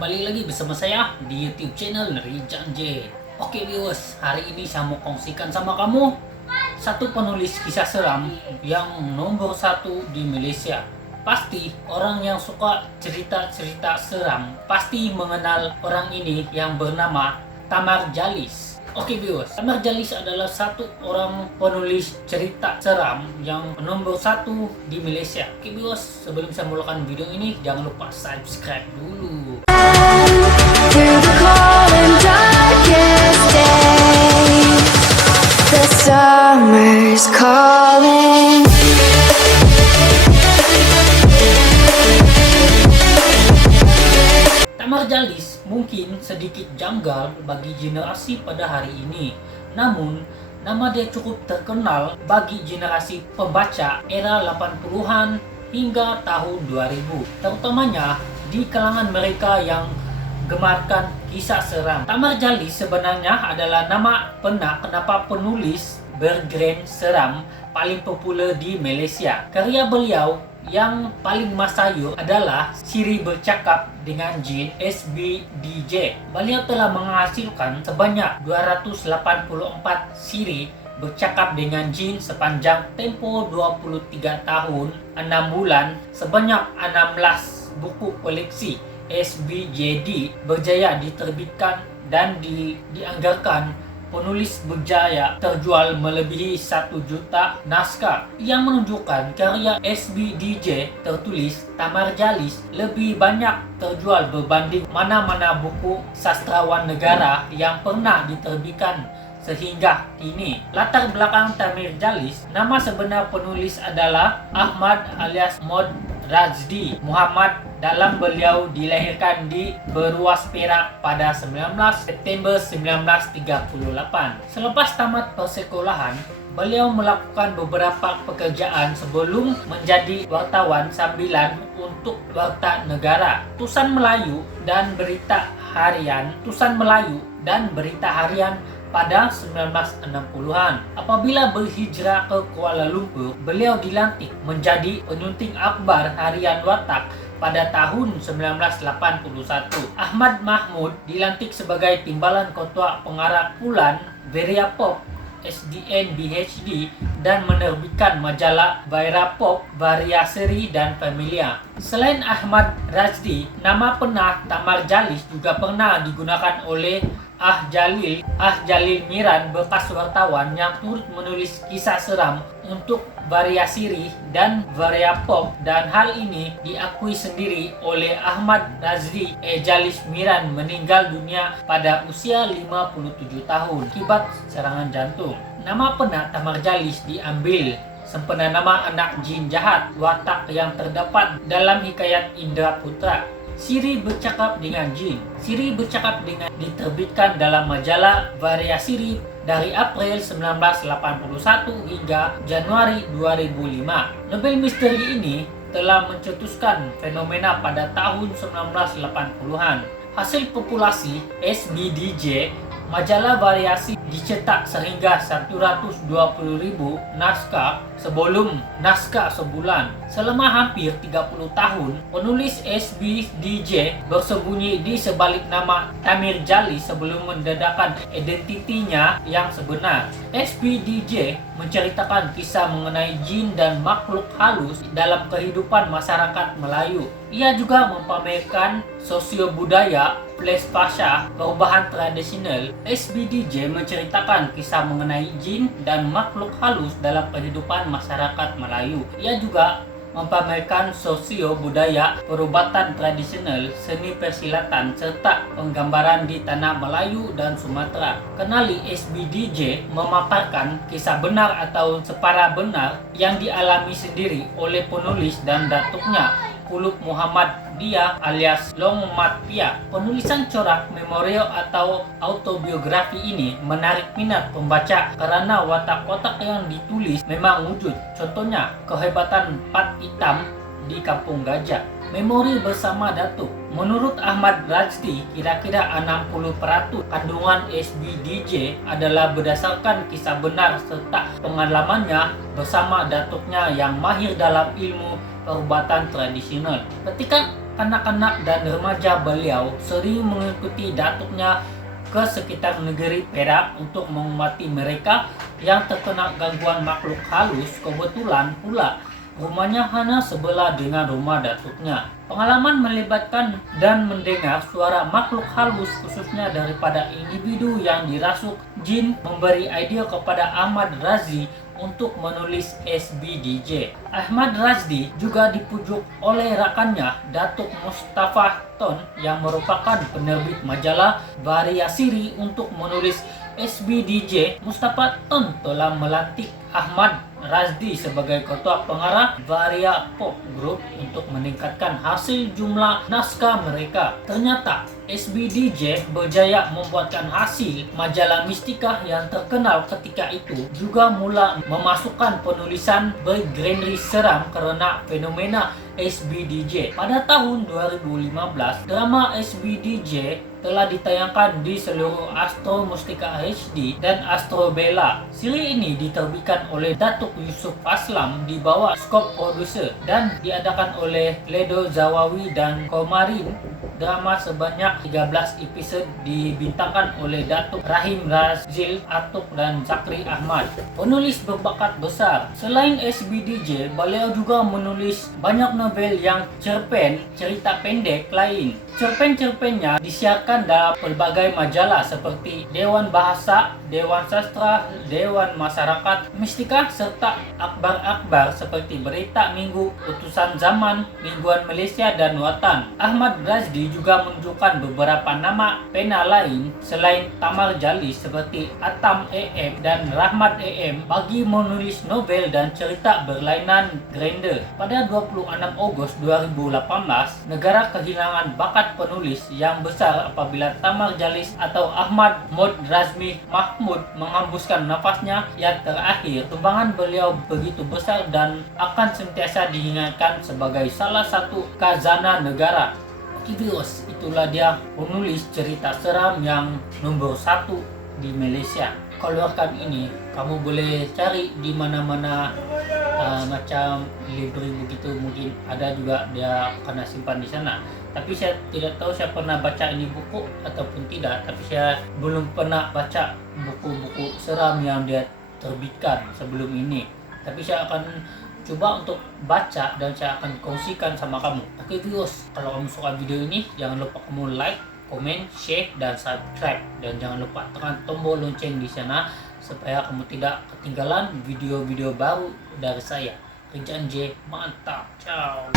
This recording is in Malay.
kembali lagi bersama saya di YouTube channel Rizan J. Oke viewers, hari ini saya mau kongsikan sama kamu satu penulis kisah seram yang nomor satu di Malaysia. Pasti orang yang suka cerita-cerita seram pasti mengenal orang ini yang bernama Tamar Jallis. Oke viewers, Tamar Jallis adalah satu orang penulis cerita seram yang nomor satu di Malaysia. Oke viewers, sebelum saya mulakan video ini, jangan lupa subscribe dulu. Through the cold and darkest days, the summer's calling. Tamar Jallis mungkin sedikit janggal bagi generasi pada hari ini. Namun, nama dia cukup terkenal bagi generasi pembaca era 80-an hingga tahun 2000. Terutamanya di kalangan mereka yang gemarkan kisah seram. Tamar Jallis sebenarnya adalah nama kenapa penulis bergenre seram paling populer di Malaysia. Karya beliau yang paling masyhur adalah Siri Bercakap dengan Jin SBDJ. Beliau telah menghasilkan sebanyak 284 siri bercakap dengan jin sepanjang tempo 23 tahun 6 bulan, sebanyak 16 buku koleksi SBJD berjaya diterbitkan dan dianggarkan penulis berjaya terjual melebihi 1 juta naskah, yang menunjukkan karya SBDJ tertulis Tamar Jallis lebih banyak terjual berbanding mana-mana buku sastrawan negara yang pernah diterbitkan sehingga kini. Latar belakang Tamar Jallis, nama sebenar penulis adalah Ahmad alias Mod Razdi Muhammad. Dalam beliau dilahirkan di Beruas, Perak pada 19 September 1938. Selepas tamat persekolahan, beliau melakukan beberapa pekerjaan sebelum menjadi wartawan sambilan untuk Warta Negara, Tusan Melayu dan Berita Harian pada 1960-an. Apabila berhijrah ke Kuala Lumpur, beliau dilantik menjadi penyunting akhbar harian Watak pada tahun 1981. Ahmad Mahmud dilantik sebagai timbalan ketua pengarah Pulan Varia Pop SDN BHD dan menerbitkan majalah Varia Pop, Varia Seri dan Familia. Selain Ahmad Razdi, nama penuh Tamar Jallis juga pernah digunakan oleh Jalil Miran, bekas wartawan yang turut menulis kisah seram untuk Varia Siri dan Varia Pop, dan hal ini diakui sendiri oleh Ahmad Razdi. Jallis Miran meninggal dunia pada usia 57 tahun akibat serangan jantung. Nama penuh Tamar Jallis diambil sempena nama anak jin jahat Watak yang terdapat dalam hikayat Indra Putra, Siri Bercakap dengan Jin. Siri Bercakap dengan diterbitkan dalam majalah Varia Siri dari April 1981 hingga Januari 2005. Novel misteri ini telah mencetuskan fenomena pada tahun 1980-an. Hasil populasi SBDJ, majalah variasi dicetak sehingga 120.000 naskah sebelum naskah sebulan. Selama hampir 30 tahun, penulis SBDJ bersembunyi di sebalik nama Tamar Jallis sebelum mendedahkan identitinya yang sebenar. SBDJ menceritakan kisah mengenai jin dan makhluk halus dalam kehidupan masyarakat Melayu. Ia juga mempamerkan sosio-budaya, flash pasca, perubahan tradisional. SBDJ menceritakan kisah mengenai jin dan makhluk halus dalam kehidupan masyarakat Melayu. Ia juga mempamerkan sosio-budaya, perubatan tradisional, seni persilatan, serta penggambaran di tanah Melayu dan Sumatera. Kenali SBDJ memaparkan kisah benar atau separa benar yang dialami sendiri oleh penulis dan datuknya, Kulub Muhammad Dia alias Long Mat Pia. Penulisan corak memorial atau autobiografi ini menarik minat pembaca karena watak-watak yang ditulis memang wujud. Contohnya, kehebatan Pat Hitam di Kampung Gajah. Memori bersama Datuk. Menurut Ahmad Razdi, kira-kira 60% kandungan SBDJ adalah berdasarkan kisah benar serta pengalamannya bersama datuknya yang mahir dalam ilmu perubatan tradisional. Petikan kanak-kanak dan remaja beliau sering mengikuti datuknya ke sekitar negeri Perak untuk mengobati mereka yang terkena gangguan makhluk halus. Kebetulan pula rumahnya hanya sebelah dengan rumah datuknya. Pengalaman melibatkan dan mendengar suara makhluk halus, khususnya daripada individu yang dirasuk jin, memberi ide kepada Ahmad Razdi untuk menulis SBDJ. Ahmad Razdi juga dipujuk oleh rakannya Datuk Mustafa Ton yang merupakan penerbit majalah Varia Siri untuk menulis SBDJ. Mustafa Ton telah melantik Ahmad Razdi sebagai ketua pengarah Varia Pop Group untuk meningkatkan hasil jumlah naskah mereka. Ternyata SBDJ berjaya membuatkan hasil majalah mistika yang terkenal ketika itu, juga mula memasukkan penulisan bergenre seram karena fenomena SBDJ. Pada tahun 2015, drama SBDJ telah ditayangkan di seluruh Astro Mustika HD dan Astro Bella. Siri ini diterbitkan oleh Datuk Yusuf Aslam di bawah skop produser dan diadakan oleh Ledo Zawawi dan Komarin. Drama sebanyak 13 episod dibintangkan oleh Datuk Rahim Razil Atuk dan Zakri Ahmad, penulis berbakat besar. Selain SBDJ, beliau juga menulis banyak novel yang cerpen, cerita pendek lain. Cerpen-cerpennya disiarkan dalam pelbagai majalah seperti Dewan Bahasa, Dewan Sastra, Dewan Masyarakat, Mistika, serta akhbar-akhbar seperti Berita Minggu, Utusan Zaman, Mingguan Malaysia, dan Watan. Ahmad Razdi juga menunjukkan beberapa nama pena lain selain Tamar Jalis seperti Atam AM dan Rahmat AM bagi menulis novel dan cerita berlainan grander. Pada 26 Ogos 2018, negara kehilangan bakat penulis yang besar apabila Tamar Jalis atau Ahmad Mod Razmi Mahmud menghembuskan nafasnya yang terakhir. Sumbangan beliau begitu besar dan akan sentiasa diingatkan sebagai salah satu khazanah negara. Oke viewers, itulah dia penulis cerita seram yang nomor 1 di Malaysia. Keluarkan ini, kamu boleh cari di mana-mana macam library begitu, mungkin ada juga dia kena simpan di sana. Tapi saya tidak tahu saya pernah baca ini buku ataupun tidak. Tapi saya belum pernah baca buku-buku seram yang dia terbitkan sebelum ini. Tapi saya akan coba untuk baca dan saya akan kongsikan sama kamu. Oke viewers, kalau kamu suka video ini, jangan lupa kamu like, komen, share, dan subscribe. Dan jangan lupa tekan tombol lonceng di sana supaya kamu tidak ketinggalan video-video baru dari saya. Kerjaan J, mantap, ciao.